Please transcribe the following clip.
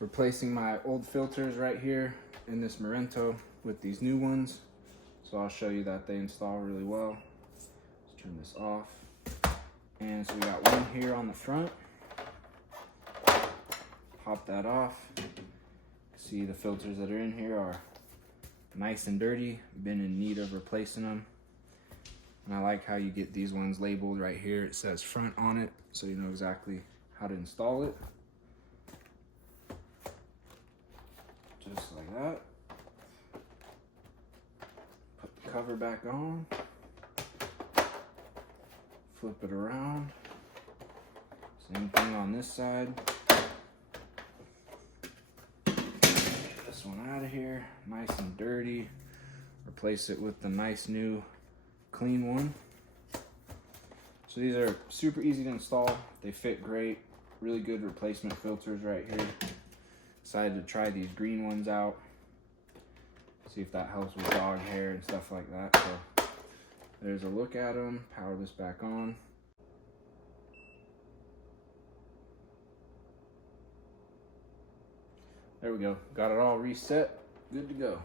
replacing my old filters right here in this MORENTO with these new ones. So I'll show you that they install really well. Let's turn this off. And so we got one here on the front. Pop that off. See, the filters that are in here are nice and dirty. Been in need of replacing them. And I like how you get these ones labeled right here. It says front on it, so you know exactly how to install it. Just like that. Put the cover back on. Flip it around. Same thing on this side. Get this one out of here, nice and dirty. Replace it with the nice new clean one. So these are super easy to install. They fit great. Really good replacement filters right here. Decided to try these green ones out. See if that helps with dog hair and stuff like that. So there's a look at them. Power this back on. There we go. Got it all reset. Good to go.